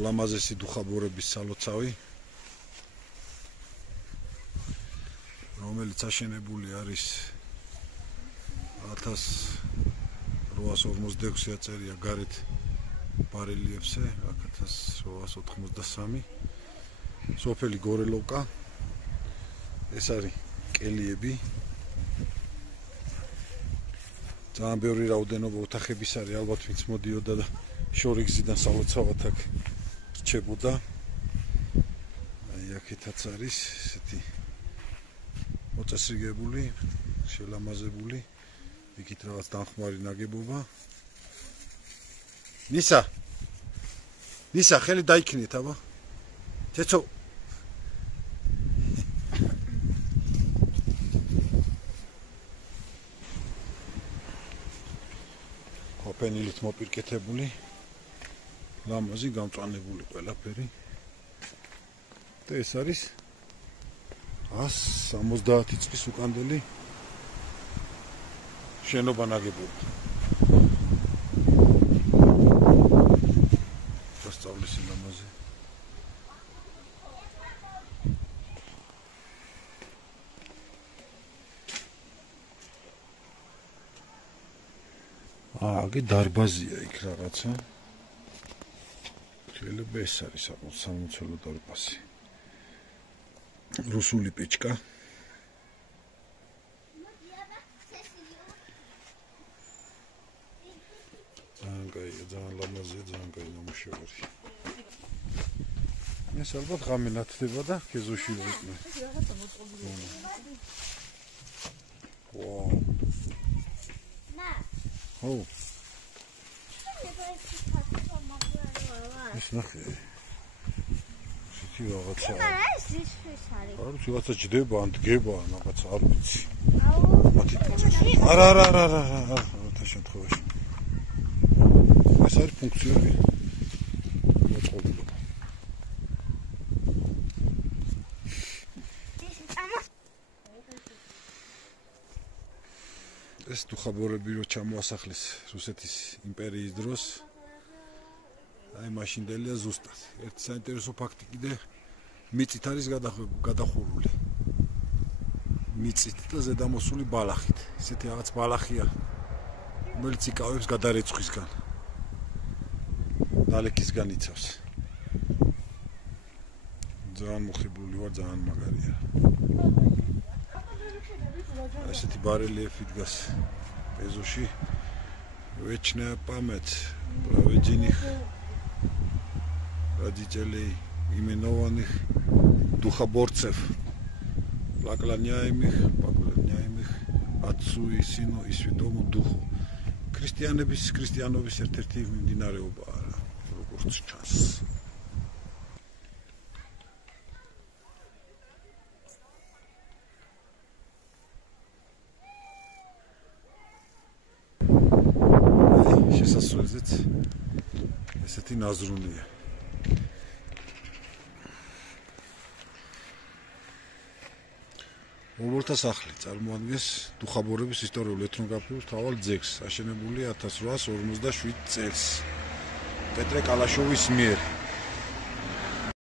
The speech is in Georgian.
ულამაზესი დუხაბორების სალოცავი, რომელიც აშენებული არის 1856 წერია გარეთ ბარელიეფზე, 1883. სოფელი გორელოვკა. ეს არის კელიები. ძალიან ბევრი რაოდენობა ოთახების არის, ალბათ ვინც მოდიოდა და შორიგზიდან სალოცავად აქ რჩებოდა. აი აქეთაც არის ესეთი მოწესრიგებული, შელამაზებული, იქით რაღაც დამხმარი ნაგებობა. ნისა, ხელი დაიქნიეთ, აბა. ცეცო. ოპენილით მოპირკეთებული, ლამაზი გამწვანებული ყველაფერი. და ეს არის 170 წლის უკანდელი შენობა ნაგებობა. დასწავლის ლამაზი. აგი დარბაზია იქ რაღაცა. შეიძლება ეს არის სამლოცველო დარბაზი. რუსული პეჭკა. ძალიან ლამაზია, ძალიან კაი ნამუშევარი. ეს ალბათ ღამე ნათდება და ქეზოში ვიყნე. ვაუ. ო. ეს ნახე. ისეთი რაღაცა. ეს ის არის. არ ვიცი, რაღაცა ჯდება, ან დგება, რაღაცა არ ვიცი. არა, რა შემთხვევაში. ეს არის ფუნქციონალი. მოწყობილობა. ეს დუხაბორები რო ჩამოასახლეს რუსეთის იმპერიის დროს, აი მაშინდელია ზუსტად. ერთი საინტერესო ფაქტი კიდე მიწით არის გადახურული. მიწით და ზედამოსული ბალახით. ესეთი რაღაც ბალახია, რომელიც იკავებს გადარეცხვისგან. დალექისგან იცავს. ძალიან მოხიბლული ვარ, ძალიან მაგარია. ესეთი ბარელიეფი დგას ეზოში. Вечная память проведенных родителей именованных духоборцев, поклоняемых Отцу и Сыну и Святому Духу. ქრისტიანობის ერთ-ერთი მიმდინარეობაა, როგორც ჩანს. შესასვლელზეც ესეთი ნაზრუნია. ობოლთა სახლი წარმოადგენს დუხაბორების ისტორიულ ეთნოგრაფიულ მთავარ ძეგლს, აშენებულია 1857 წელს პეტრე კალაშოვის მიერ.